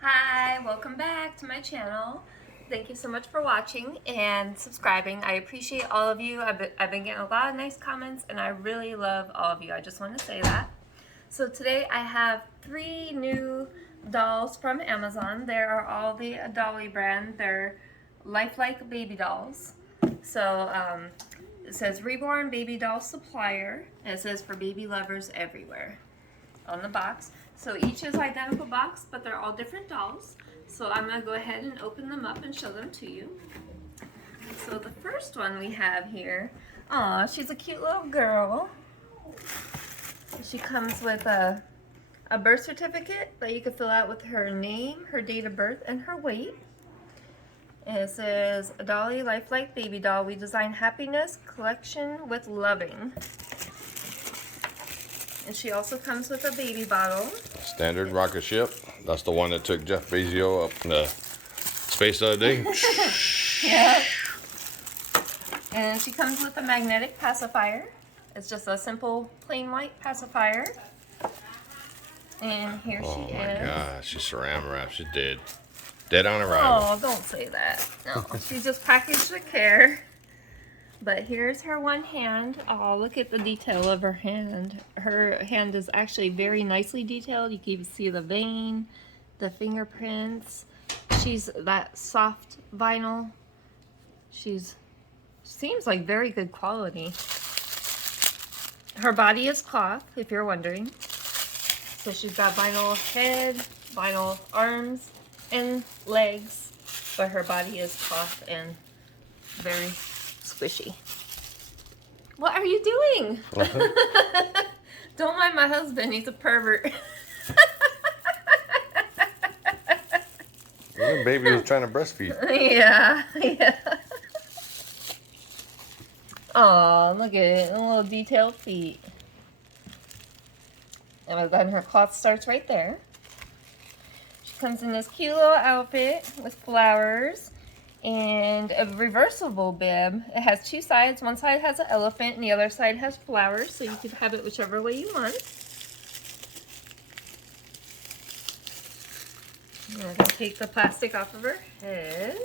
Hi, welcome back to my channel. Thank you so much for watching and subscribing. I appreciate all of you. I've been getting a lot of nice comments and I really love all of you. I just want to say that. So today I have 3 new dolls from Amazon. They are all the Adolly brand. They're lifelike baby dolls. So it says Reborn Baby Doll Supplier, and it says for baby lovers everywhere on the box. So each is identical box, but they're all different dolls. So I'm going to go ahead and open them up and show them to you. So the first one we have here, aw, she's a cute little girl. She comes with a birth certificate that you can fill out with her name, her date of birth, and her weight. And it says, Adolly Lifelike Baby Doll, we design happiness collection with loving. And she also comes with a baby bottle. Standard rocket ship. That's the one that took Jeff Bezos up in the space the other day. Yeah. And she comes with a magnetic pacifier. It's just a simple plain white pacifier. And here she is. Oh my gosh, she's saran wrap. She's dead. Dead on arrival. Oh, don't say that. No, she's just packaged with care. But here's her one hand. Oh, look at the detail of her hand. Her hand is actually very nicely detailed. You can even see the vein, the fingerprints. She's that soft vinyl. Seems like very good quality. Her body is cloth, if you're wondering. So she's got vinyl head, vinyl arms, and legs. But her body is cloth and very squishy. What are you doing? Don't mind my husband, he's a pervert. The baby was trying to breastfeed. Yeah. Oh, look at it, the little detailed feet. And then her cloth starts right there. She comes in this cute little outfit with flowers and a reversible bib. It has 2 sides. One side has an elephant and the other side has flowers, so you can have it whichever way you want. I'm going to take the plastic off of her head.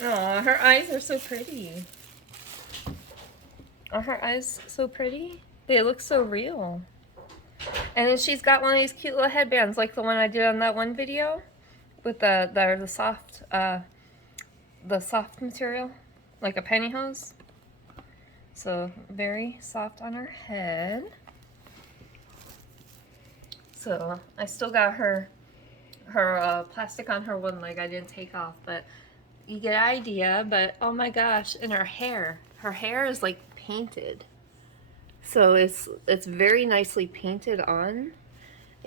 Oh, her eyes are so pretty. Are her eyes so pretty? They look so real. And then she's got one of these cute little headbands like the one I did on that one video with the soft material, like a pantyhose. So very soft on her head. So I still got her plastic on her one leg. I didn't take off, but you get an idea. But oh my gosh, and her hair is like painted. So it's very nicely painted on.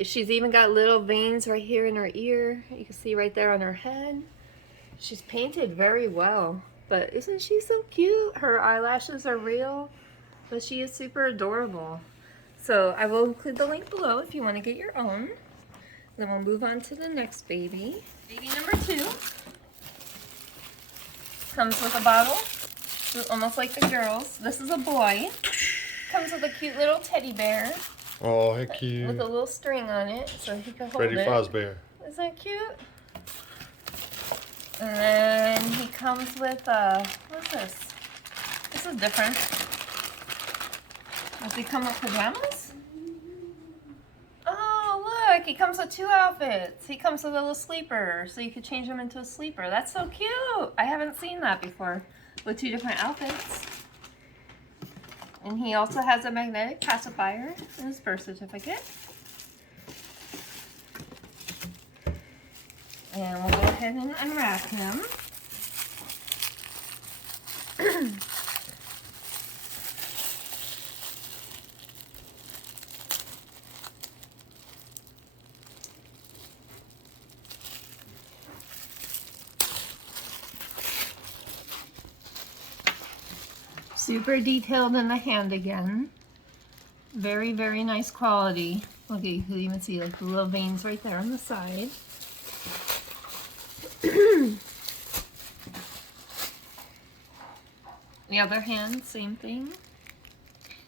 She's even got little veins right here in her ear. You can see right there on her head. She's painted very well. But isn't she so cute? Her eyelashes are real, but she is super adorable. So I will include the link below if you want to get your own. Then we'll move on to the next baby. Baby number 2 comes with a bottle, almost like the girls. This is a boy. Comes with a cute little teddy bear. Oh, heck cute. With a little string on it, so he can hold Freddy it. Fazbear. Isn't that cute? And then he comes with what's this? This is different. Does he come with pajamas? Oh, look, he comes with 2 outfits. He comes with a little sleeper, so you could change him into a sleeper. That's so cute. I haven't seen that before, with 2 different outfits. And he also has a magnetic pacifier in his birth certificate. And we'll go ahead and unwrap him. Super detailed in the hand again. Very, very nice quality. Look, you can even see like the little veins right there on the side. The other hand, same thing.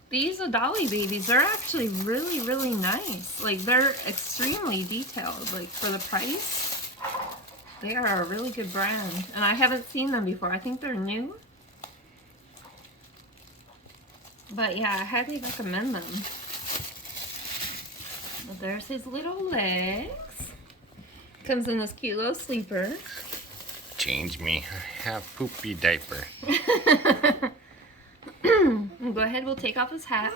these Adolly babies, they're actually really, really nice. Like, they're extremely detailed. Like, for the price, they are a really good brand. And I haven't seen them before. I think they're new. But yeah, I highly recommend them. Well, there's his little legs. Comes in this cute little sleeper. Change me. I have poopy diaper. Go ahead, we'll take off his hat.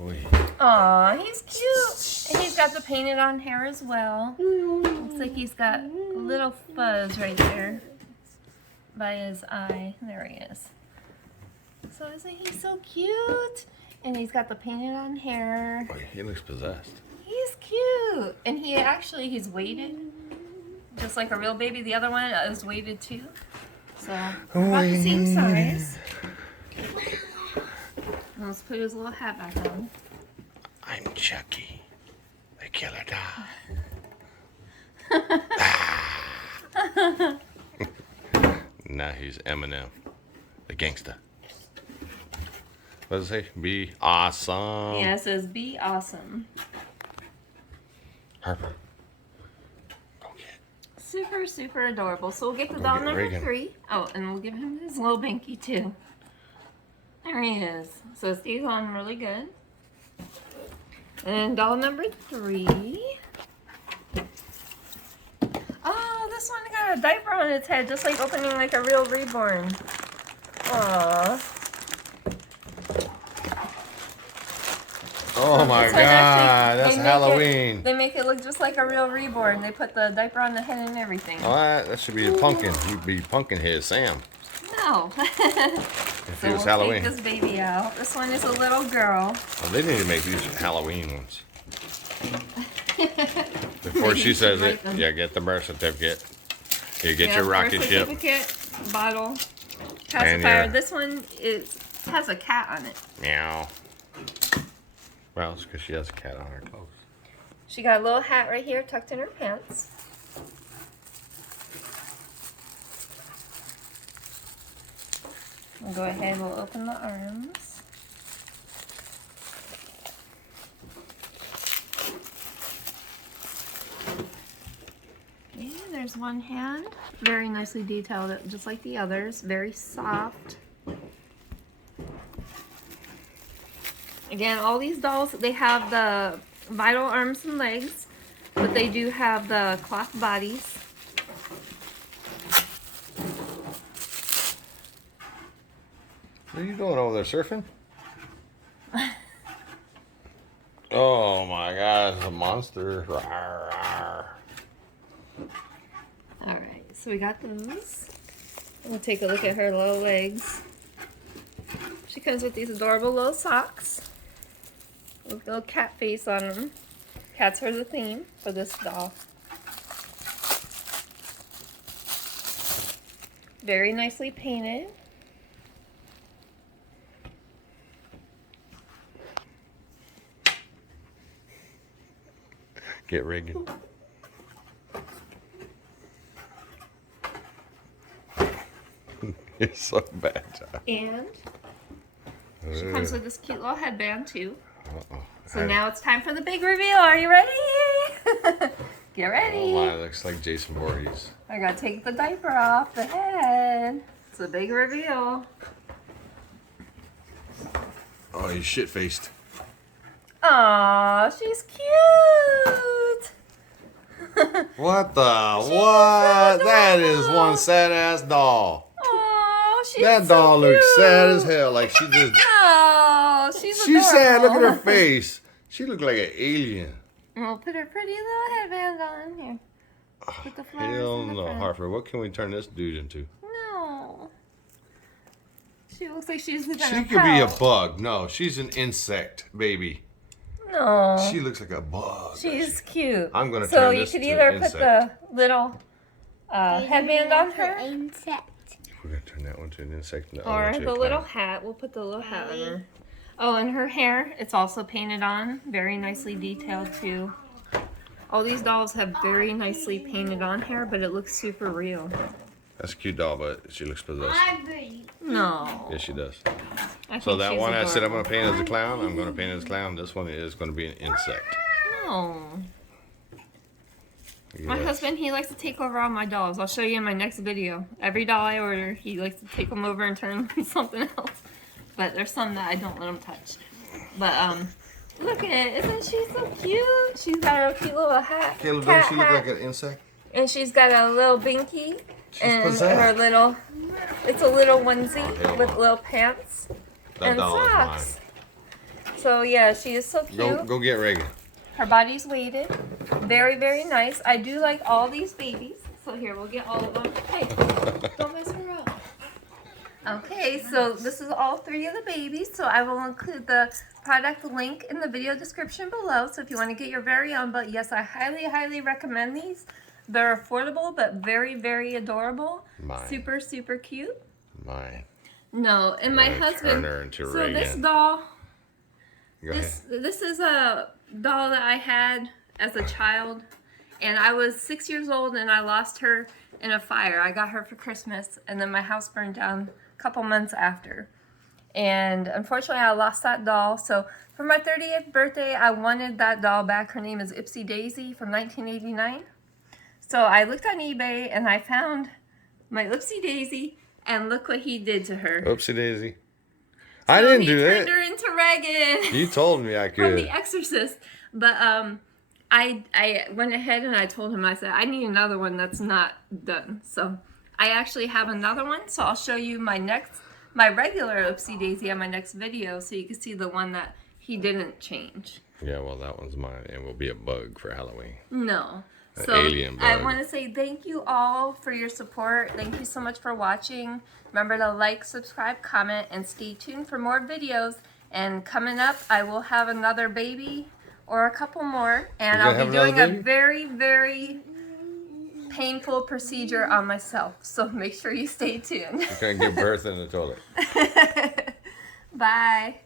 Oy. Aw, he's cute. And he's got the painted on hair as well. Looks like he's got a little fuzz right there by his eye. There he is. So isn't he so cute? And he's got the painted on hair. Boy, he looks possessed. He's cute. And he's weighted. Just like a real baby. The other one is weighted too. So, about the same size. Now let's put his little hat back on. I'm Chucky, the killer dog. Now he's Eminem, the gangster. What does it say? Be awesome. Yeah, it says be awesome. Harper. Go get. Super, super adorable. So we'll get the Go doll get number Reagan. 3. Oh, and we'll give him his little binky too. There he is. So it stays on really good. And doll number 3. Oh, this one got a diaper on its head, just like opening like a real reborn. Aww. Oh my This one God, actually- that's they make Halloween. They make it look just like a real reborn. They put the diaper on the head and everything. What? That should be a pumpkin. He'd be Pumpkinhead Sam No. if So he was we'll Halloween. take this baby out. This one is a little girl. Well, they need to make these Halloween ones. Before Maybe she you says should it, write them. yeah, get the birth certificate. You get Yeah, your birth rocket ship. certificate, bottle, And pacifier. your- This one has a cat on it. Meow. Well, it's because she has a cat on her clothes. She got a little hat right here tucked in her pants. We'll go ahead, we'll open the arms. Okay, there's one hand. Very nicely detailed, just like the others. Very soft. Again, all these dolls, they have the vital arms and legs, but they do have the cloth bodies. What are you doing over there, surfing? Oh my God, it's a monster. Rawr, rawr. Alright, so we got those. We'll take a look at her little legs. She comes with these adorable little socks with little cat face on them. Cats are the theme for this doll. Very nicely painted. Get Reagan. It's so bad, John. And she comes with this cute little headband too. Uh-oh. So now it's time for the big reveal. Are you ready? Get ready. Oh my, looks like Jason Voorhees. I gotta take the diaper off the head. It's a big reveal. Oh, he's shit-faced. Aw, she's cute. What the? What? That is one sad-ass doll. Aw, she's That so doll looks cute. sad as hell. Like she just... No, she's She's sad. Look at her adorable. face. She looked like an alien. And we'll put her pretty little headband on here. Put the flowers Hell in the no, front. Harper. What can we turn this dude into? No. She looks like she's gonna She could be a pout. bug. No, she's an insect, baby. No. She looks like a bug. She's cute. I'm gonna so turn you this could to either an put the little headband on her, Insect. We're gonna turn that one to an insect. And the other or one to a the plant. little hat. We'll put the little hat on her. Oh, and her hair, it's also painted on. Very nicely detailed too. All these dolls have very nicely painted on hair, but it looks super real. That's a cute doll, but she looks possessed. Ivory. No. Yes, she does. So that one I said I'm going to paint as a clown. I'm going to paint as a clown. This one is going to be an insect. No. Yes. My husband, he likes to take over all my dolls. I'll show you in my next video. Every doll I order, he likes to take them over and turn them into something else. But there's some that I don't let him touch. But look at it. Isn't she so cute? She's got a cute little hat. Caleb, don't she look like an insect? And she's got a little binky. And possessed. her little, it's a little onesie with little pants and socks. So yeah, she is so cute. Go get Reagan. Her body's weighted. Very, very nice. I do like all these babies. So here, we'll get all of them. Hey, don't mess her up. Okay, so this is all 3 of the babies. So I will include the product link in the video description below. So if you want to get your very own, but yes, I highly, highly recommend these. They're affordable, but very, very adorable. Mine. Super, super cute. Mine. No, and my husband. Turn her into so Reagan. this doll. Go ahead. This is a doll that I had as a child, and I was 6 years old, and I lost her in a fire. I got her for Christmas, and then my house burned down a couple months after. And unfortunately, I lost that doll. So for my 30th birthday, I wanted that doll back. Her name is Ipsy Daisy from 1989. So I looked on eBay, and I found my Ipsy Daisy, and look what he did to her. Oopsie daisy. I didn't do that. He turned her into Reagan. You told me I could. From The Exorcist. But I went ahead and I told him, I said, I need another one that's not done. So I actually have another one. So I'll show you my regular Oopsie Daisy on my next video so you can see the one that he didn't change. Yeah, well, that one's mine. It will be a bug for Halloween. No. An So alien bug. I want to say thank you all for your support. Thank you so much for watching. Remember to like, subscribe, comment, and stay tuned for more videos. And coming up, I will have another baby or a couple more. And I'll be doing a very, very painful procedure on myself. So make sure you stay tuned. You're going to give birth in the toilet. Bye.